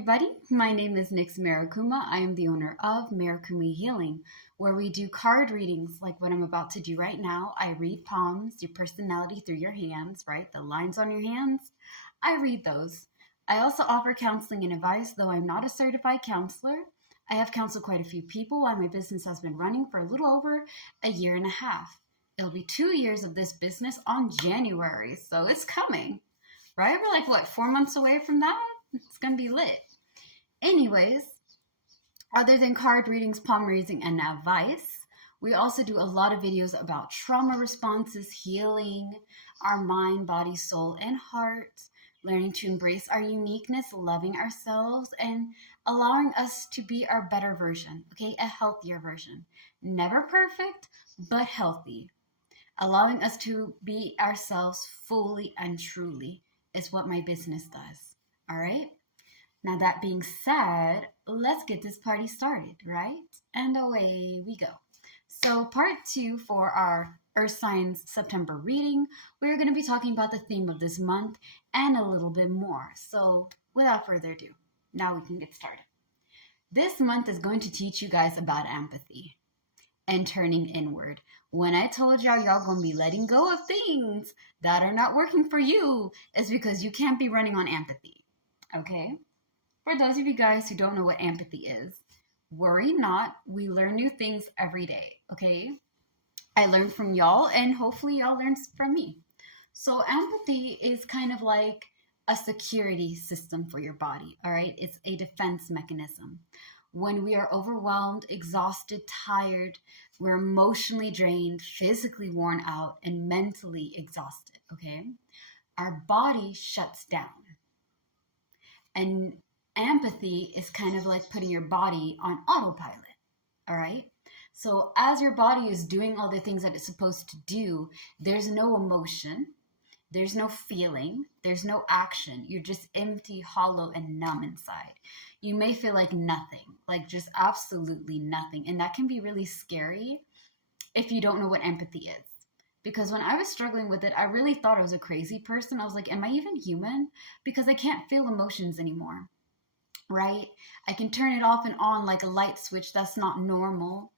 everybody. My name is Nix Marakuma. I am the owner of Marakumi Healing, where we do card readings like what I'm about to do right now. I read palms, your personality through your hands, right? The lines on your hands. I read those. I also offer counseling and advice, though I'm not a certified counselor. I have counseled quite a few people while my business has been running for a little over a year and a half. It'll be 2 years of this business on January, so it's coming, right? We're like, what, 4 months away from that? It's going to be lit. Anyways, other than card readings, palm reading, and advice, we also do a lot of videos about trauma responses, healing, our mind, body, soul, and heart, learning to embrace our uniqueness, loving ourselves, and allowing us to be our better version, okay? A healthier version. Never perfect, but healthy. Allowing us to be ourselves fully and truly is what my business does. All right. Now, that being said, let's get this party started, right? And away we go. So part 2 for our Earth Signs September reading, we're going to be talking about the theme of this month and a little bit more. So without further ado, now we can get started. This month is going to teach you guys about empathy and turning inward. When I told y'all gonna be letting go of things that are not working for you, it's because you can't be running on empathy. Okay? For those of you guys who don't know what empathy is, worry not. We learn new things every day, okay? I learned from y'all, and hopefully y'all learn from me. So empathy is kind of like a security system for your body, all right? It's a defense mechanism. When we are overwhelmed, exhausted, tired, we're emotionally drained, physically worn out, and mentally exhausted, okay? Our body shuts down. And empathy is kind of like putting your body on autopilot, all right? So as your body is doing all the things that it's supposed to do, there's no emotion, there's no feeling, there's no action. You're just empty, hollow, and numb inside. You may feel like nothing, like just absolutely nothing. And that can be really scary if you don't know what empathy is. Because when I was struggling with it, I really thought I was a crazy person. I was like, am I even human? Because I can't feel emotions anymore, right? I can turn it off and on like a light switch. That's not normal.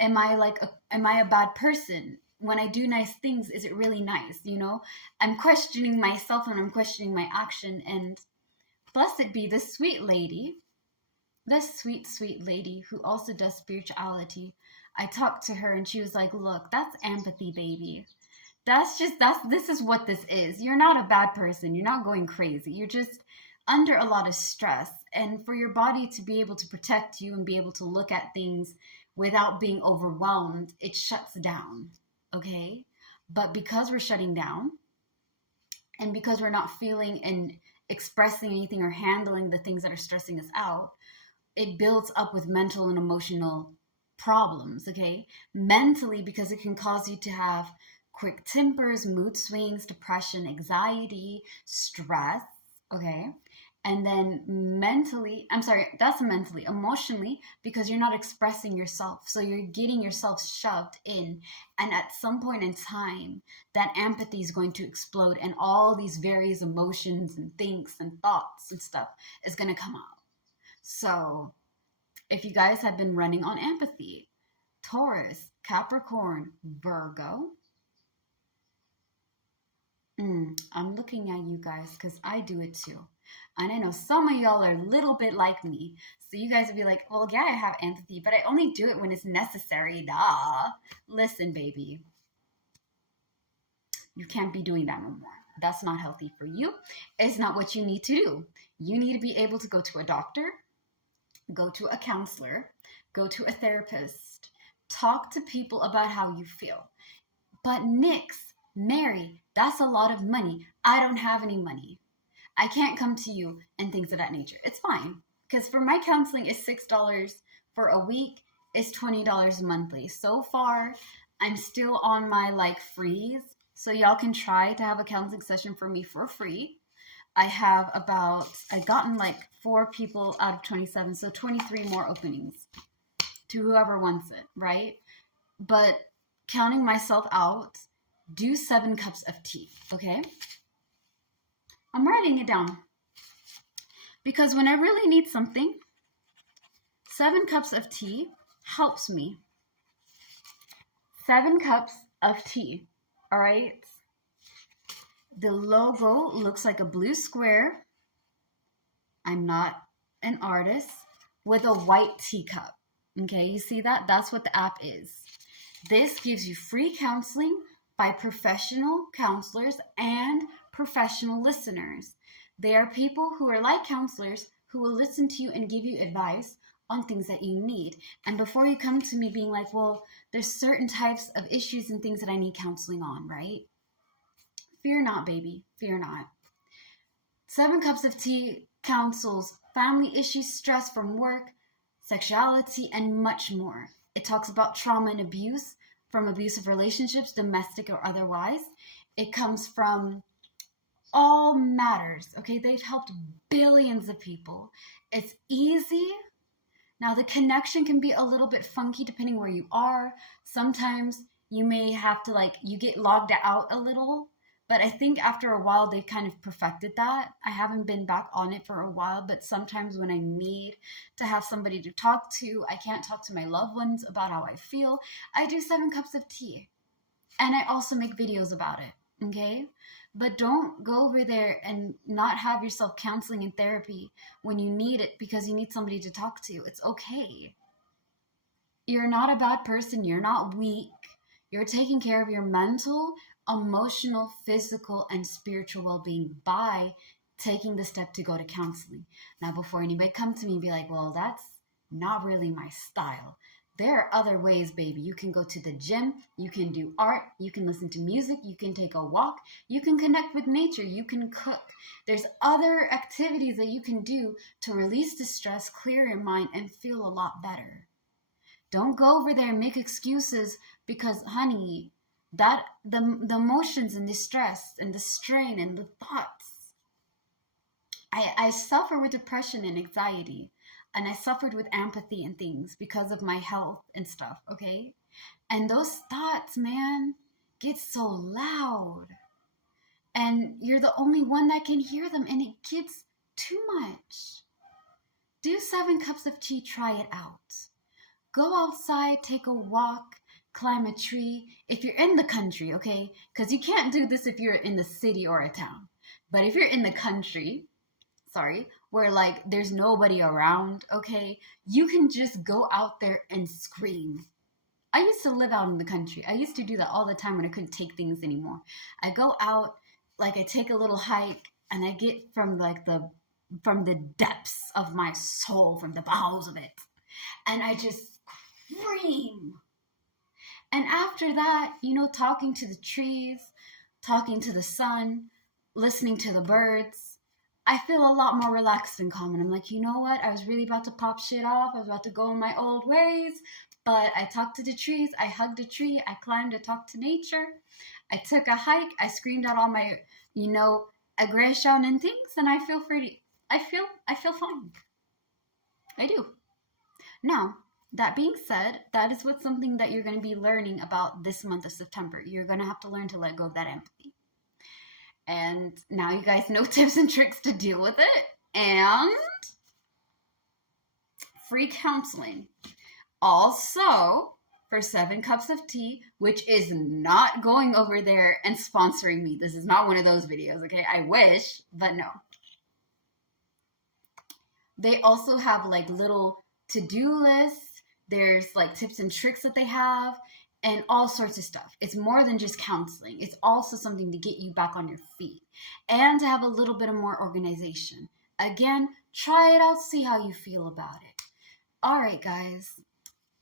Am I a bad person? When I do nice things, is it really nice? You know, I'm questioning myself and I'm questioning my action. And blessed be this sweet lady, this sweet lady who also does spirituality. I talked to her and she was like, look, that's empathy, baby. This is what this is. You're not a bad person. You're not going crazy. You're just under a lot of stress. And for your body to be able to protect you and be able to look at things without being overwhelmed, it shuts down. Okay? But because we're shutting down and because we're not feeling and expressing anything or handling the things that are stressing us out, it builds up with mental and emotional problems, okay? Mentally, because it can cause you to have quick tempers, mood swings, depression, anxiety, stress, okay? And then emotionally, because you're not expressing yourself. So you're getting yourself shoved in. And at some point in time, that empathy is going to explode and all these various emotions and things and thoughts and stuff is going to come out. So if you guys have been running on empathy, Taurus, Capricorn, Virgo, I'm looking at you guys because I do it too. And I know some of y'all are a little bit like me. So you guys would be like, well, yeah, I have empathy, but I only do it when it's necessary. Duh. Listen, baby. You can't be doing that no more. That's not healthy for you. It's not what you need to do. You need to be able to go to a doctor, go to a counselor, go to a therapist, talk to people about how you feel. But Nix, Mary, that's a lot of money. I don't have any money. I can't come to you and things of that nature. It's fine. Because for my counseling is $6 for a week, is $20 monthly. So far, I'm still on my freeze. So y'all can try to have a counseling session for me for free. I've gotten 4 people out of 27, so 23 more openings to whoever wants it, right? But counting myself out, do 7 cups of tea, okay? I'm writing it down Because when I really need something, 7 cups of tea helps me. 7 cups of tea, all right? The logo looks like a blue square. I'm not an artist. With a white teacup. Okay, you see that? That's what the app is. This gives you free counseling by professional counselors and professional listeners. They are people who are like counselors who will listen to you and give you advice on things that you need. And before you come to me being like, well, there's certain types of issues and things that I need counseling on, right? Fear not, baby. Fear not. 7 cups of tea counsels family issues, stress from work, sexuality, and much more. It talks about trauma and abuse from abusive relationships, domestic or otherwise. It comes from all matters, okay? They've helped billions of people. It's easy. Now, the connection can be a little bit funky depending where you are. Sometimes you may have to, you get logged out a little. But I think after a while, they've kind of perfected that. I haven't been back on it for a while, but sometimes when I need to have somebody to talk to, I can't talk to my loved ones about how I feel. I do 7 cups of tea. And I also make videos about it, okay? But don't go over there and not have yourself counseling and therapy when you need it because you need somebody to talk to. It's okay. You're not a bad person. You're not weak. You're taking care of your mental, emotional, physical, and spiritual well-being by taking the step to go to counseling. Now, before anybody come to me and be like, well, that's not really my style. There are other ways, baby. You can go to the gym, you can do art, you can listen to music, you can take a walk, you can connect with nature, you can cook. There's other activities that you can do to release the stress, clear your mind, and feel a lot better. Don't go over there and make excuses because, honey, that the emotions and the stress and the strain and the thoughts. I suffer with depression and anxiety, and I suffered with apathy and things because of my health and stuff, okay? And those thoughts, man, get so loud. And you're the only one that can hear them, and it gets too much. Do 7 cups of tea, try it out. Go outside, take a walk, climb a tree. If you're in the country, okay? Because you can't do this if you're in the city or a town. But if you're in the country, where there's nobody around, okay? You can just go out there and scream. I used to live out in the country. I used to do that all the time when I couldn't take things anymore. I go out, I take a little hike, and I get from the depths of my soul, from the bowels of it. And I just scream. And after that, talking to the trees, talking to the sun, listening to the birds, I feel a lot more relaxed and calm. And I'm like, you know what? I was really about to pop shit off. I was about to go in my old ways. But I talked to the trees. I hugged a tree. I climbed to talk to nature. I took a hike. I screamed out all my, aggression and things. And I feel pretty. I feel fine. I do. Now, that being said, that is what's something that you're going to be learning about this month of September. You're going to have to learn to let go of that empathy. And now you guys know tips and tricks to deal with it. And free counseling. Also, for 7 cups of tea, which is not going over there and sponsoring me. This is not one of those videos, okay? I wish, but no. They also have little to-do lists. There's tips and tricks that they have and all sorts of stuff. It's more than just counseling. It's also something to get you back on your feet and to have a little bit of more organization. Again, try it out, see how you feel about it. All right, guys.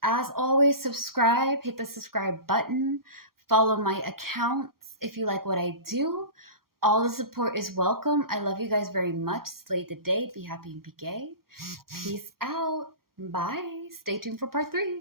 As always, subscribe, hit the subscribe button, follow my accounts if you like what I do. All the support is welcome. I love you guys very much. Slay the day, be happy and be gay. Peace out. Bye. Stay tuned for part 3.